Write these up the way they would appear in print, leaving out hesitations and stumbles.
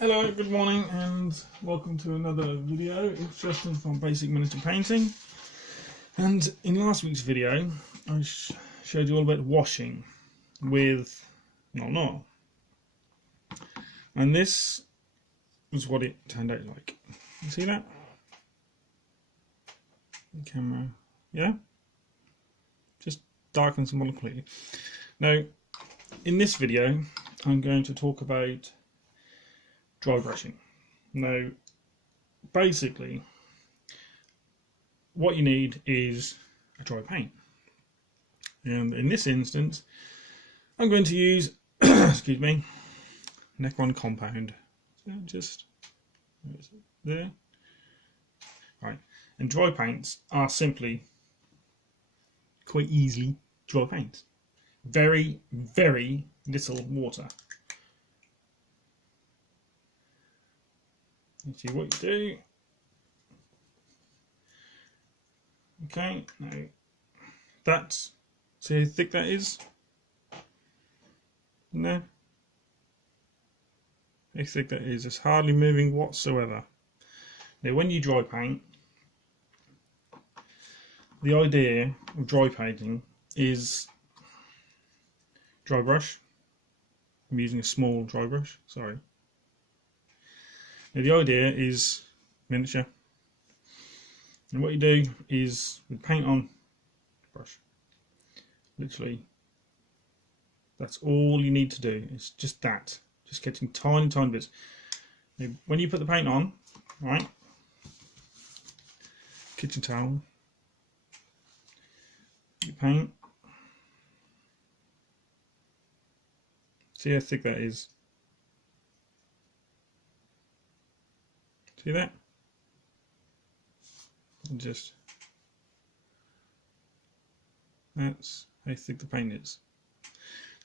Hello, good morning and welcome to another video. It's Justin from Basic Miniature Painting, and in last week's video I showed you all about washing with no, and this was what it turned out like. You see that? The camera, yeah? Just darkens the model completely. Now, in this video I'm going to talk about dry brushing. Now, basically, what you need is a dry paint, and in this instance, I'm going to use, excuse me, Necron compound. So just where is it? There, right. And dry paints are simply quite easily dry paints. Very, very little water. You see what you do. Okay, now that's, see how thick that is? No? How thick that is, it's hardly moving whatsoever. Now when you dry paint, the idea of dry painting is dry brush. I'm using a small dry brush, sorry. Now the idea is miniature, and what you do is with paint on brush, literally that's all you need to do. It's just that, just getting tiny bits. Now, when you put the paint on, right, kitchen towel, you paint, see how thick that is. See that? And just, that's how thick the paint is.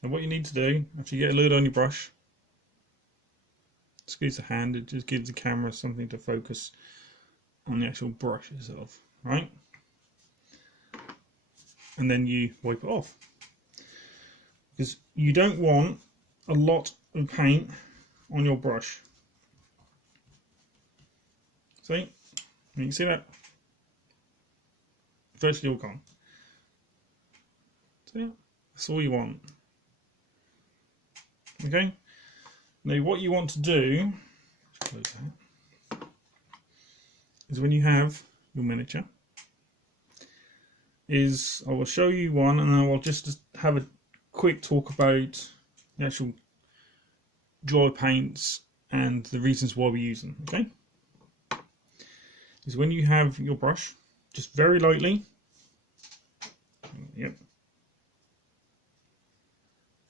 And what you need to do, after you get a load on your brush, squeeze the hand, it just gives the camera something to focus on the actual brush itself, right? And then you wipe it off. Because you don't want a lot of paint on your brush. See? You can see that? Virtually all gone. See? That's all you want. Okay? Now what you want to do, close that, is when you have your miniature, is I will show you one and I will just have a quick talk about the actual dry paints and the reasons why we use them. Okay? Is when you have your brush, just very lightly, yep,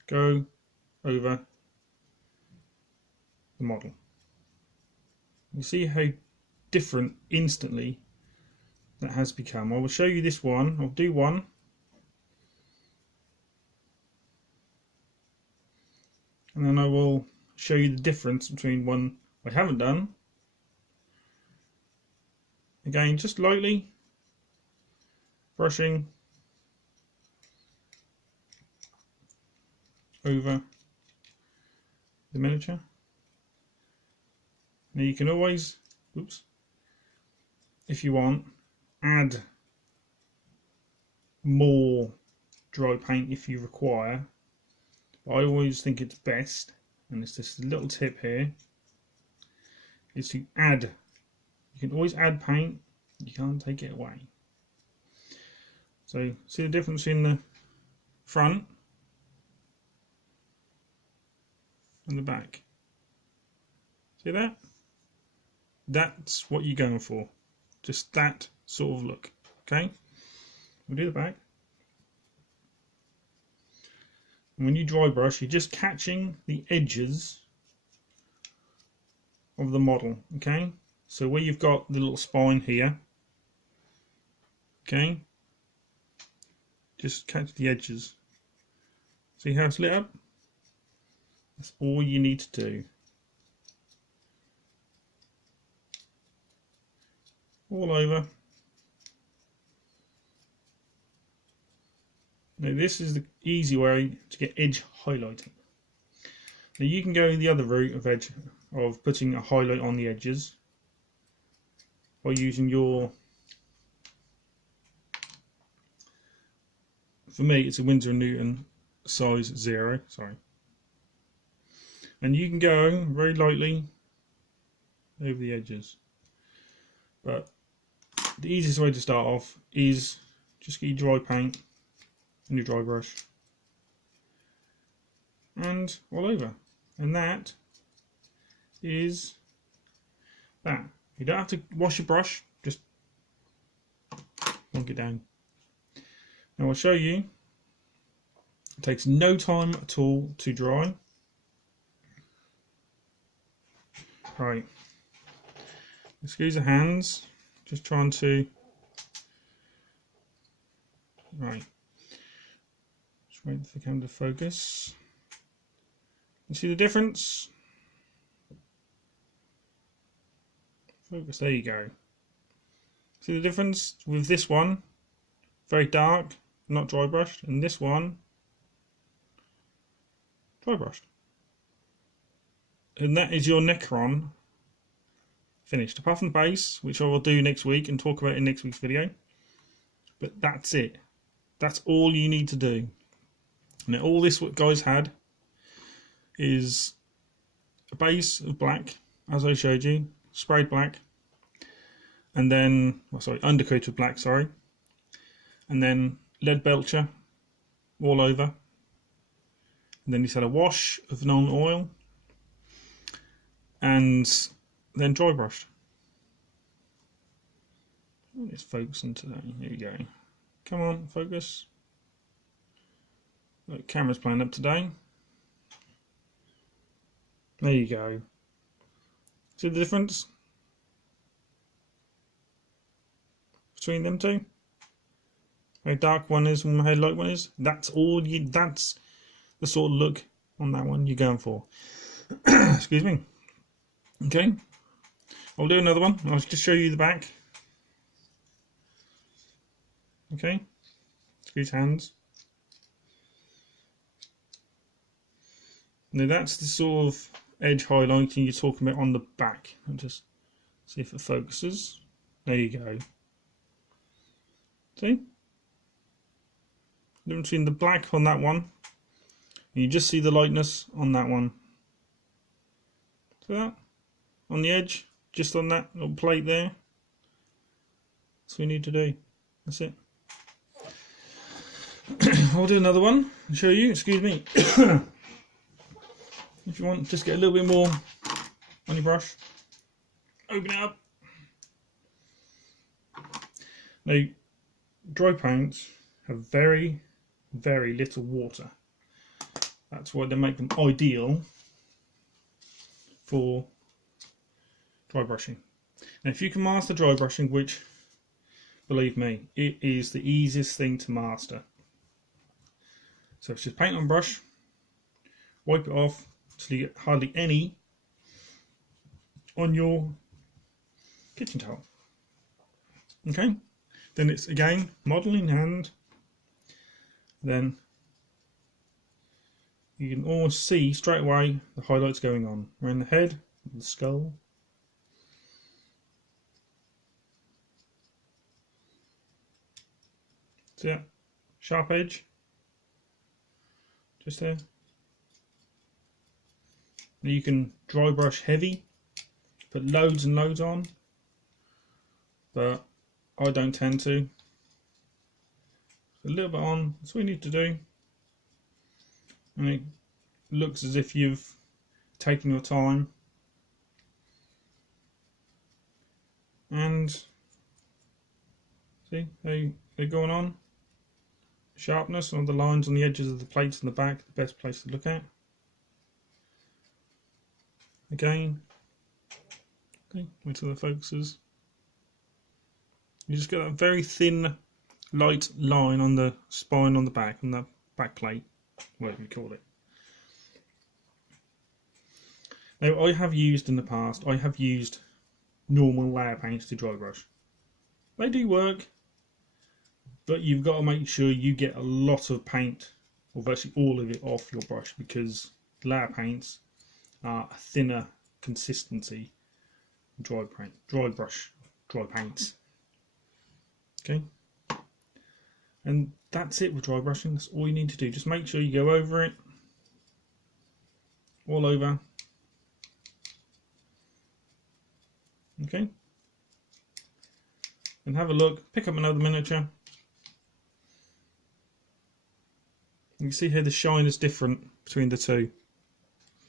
go over the model. You see how different instantly that has become. I will show you this one. I'll do one, and then I will show you the difference between one I haven't done. Again, just lightly brushing over the miniature. Now you can always, oops, if you want, add more dry paint if you require. But I always think it's best, and it's just a little tip here, is to add. You can always add paint, you can't take it away. So see the difference in the front and the back? See that? That's what you're going for. Just that sort of look. Okay? We'll do the back. And when you dry brush, you're just catching the edges of the model. Okay? So where you've got the little spine here, okay, just catch the edges. See how it's lit up? That's all you need to do. All over. Now this is the easy way to get edge highlighting. Now you can go the other route of putting a highlight on the edges by using your, for me it's a Winsor & Newton size 0, sorry. And you can go very lightly over the edges. But the easiest way to start off is just get your dry paint and your dry brush and all over. And that is that. You don't have to wash your brush, just plonk it down. Now I'll show you. It takes no time at all to dry. Right. Excuse the hands. Just trying to. Right. Just wait for the camera to focus. You see the difference? Focus, there you go. See the difference with this one? Very dark, not dry brushed, and this one, dry brushed. And that is your necron finished. Apart from the base, which I will do next week and talk about in next week's video. But that's it. That's all you need to do. Now all this what guys had is a base of black, as I showed you, sprayed black, and then, oh, sorry, undercoated black, sorry, and then lead belcher all over, and then he's had a wash of non-oil, and then dry brushed. Let's focus on today. Here we go. Come on, focus. The camera's playing up today. There you go. See the difference between them two? How dark one is and how light one is. That's all you. That's the sort of look on that one you're going for. Excuse me. Okay. I'll do another one. I'll just show you the back. Okay. Squeeze hands. Now that's the sort of edge highlighting you're talking about on the back. I'll just see if it focuses. There you go. See? The difference between the black on that one, and you just see the lightness on that one. See that? On the edge, just on that little plate there. That's what we need to do. That's it. I'll do another one and show you. Excuse me. If you want, just get a little bit more on your brush. Open it up. Now, dry paints have very, very little water. That's why they make them ideal for dry brushing. Now, if you can master dry brushing, which, believe me, it is the easiest thing to master. So it's just paint on brush, wipe it off, so you get hardly any on your kitchen towel. Okay, then it's again model in hand. Then you can almost see straight away the highlights going on around the head, the skull. See that sharp edge just there. You can dry brush heavy, put loads and loads on, but I don't tend to. A little bit on, that's what you need to do. And it looks as if you've taken your time. And see, they're going on. Sharpness on the lines on the edges of the plates in the back, the best place to look at. Again, okay, wait till the focuses. You just get that very thin, light line on the spine on the back, on the back plate, whatever you call it. Now, I have used in the past, I have used normal layer paints to dry brush. They do work, but you've got to make sure you get a lot of paint, or virtually all of it, off your brush, because layer paints are a thinner consistency dry brush, dry paints. Okay, and that's it with dry brushing. That's all you need to do. Just make sure you go over it, all over. Okay, and have a look. Pick up another miniature. You can see here the shine is different between the two.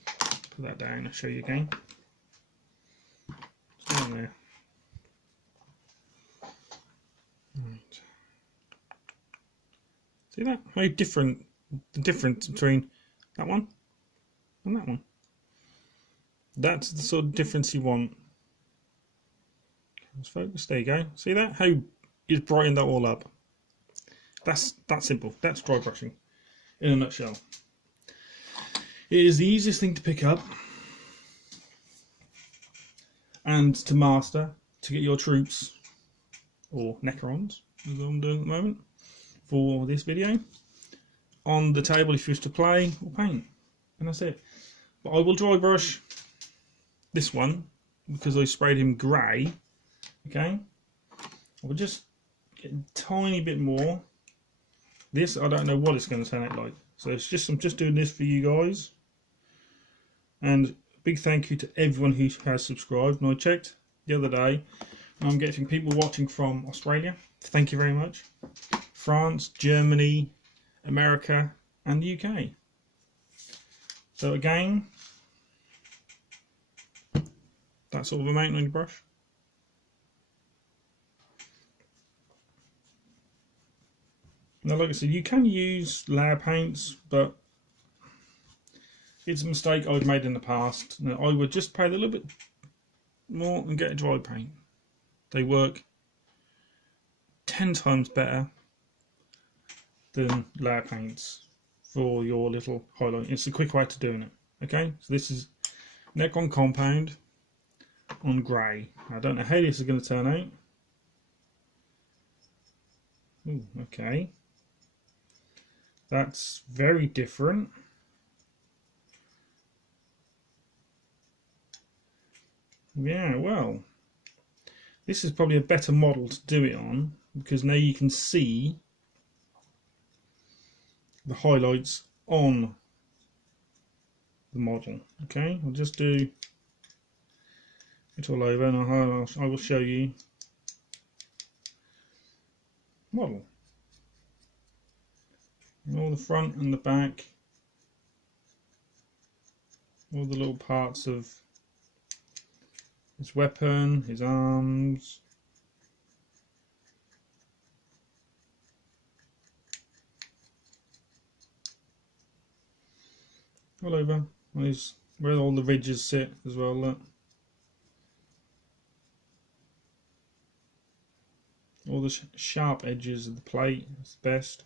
Put that down. I'll show you again. It's down there. Right. See that? How different the difference between that one and that one. That's the sort of difference you want. Let's focus. There you go. See that? How it's brightened that all up. That's that simple. That's dry brushing in a nutshell. It is the easiest thing to pick up and to master to get your troops, or necrons, as I'm doing at the moment for this video, on the table if you wish to play or paint, and that's it. But I will dry brush this one because I sprayed him grey. Okay, I will just get a tiny bit more. This I don't know what it's going to turn out like, so it's just I'm just doing this for you guys. And big thank you to everyone who has subscribed. And I checked the other day, and I'm getting people watching from Australia. Thank you very much. France, Germany, America, and the UK. So again, that sort of amount on your brush. Now, like I said, you can use layer paints, but it's a mistake I've made in the past. Now, I would just pay a little bit more and get a dry paint. They work 10 times better than layer paints for your little highlight. It's a quick way to doing it. Okay, so this is Necron Compound on grey. I don't know how this is going to turn out. Ooh, okay. That's very different. Yeah, well, this is probably a better model to do it on, because now you can see the highlights on the model. Okay, I'll just do it all over, and I will show you model. And all the front and the back, all the little parts of his weapon, his arms, all over. Where all the ridges sit as well. Look. All the sharp edges of the plate is the best.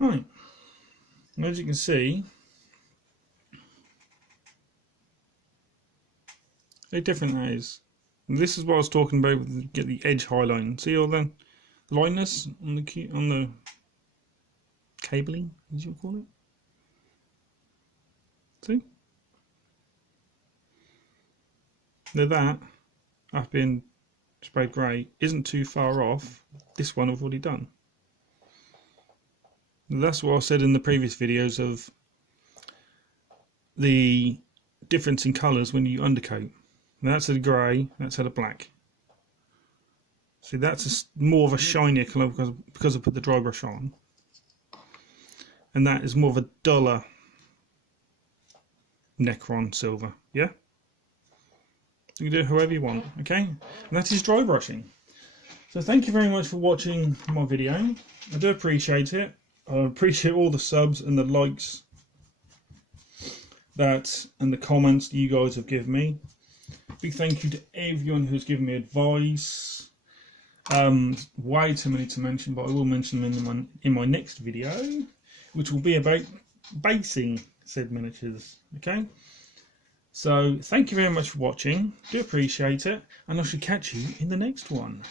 Right, and as you can see, how different that is. And this is what I was talking about with get the edge highline. See all the lightness on the cabling, as you call it. See? Now that I've been sprayed grey isn't too far off this one I've already done. That's what I said in the previous videos of the difference in colours when you undercoat. Now that's a grey, that's at a black. See, that's more of a shinier colour because I put the dry brush on. And that is more of a duller Necron silver, yeah? You can do it however you want, okay? And that is dry brushing. So thank you very much for watching my video. I do appreciate it. I appreciate all the subs and the likes and the comments that you guys have given me. Big thank you to everyone who's given me advice. Way too many to mention, but I will mention them in my next video, which will be about basing said miniatures. Okay, So thank you very much for watching. Do appreciate it, and I shall catch you in the next one.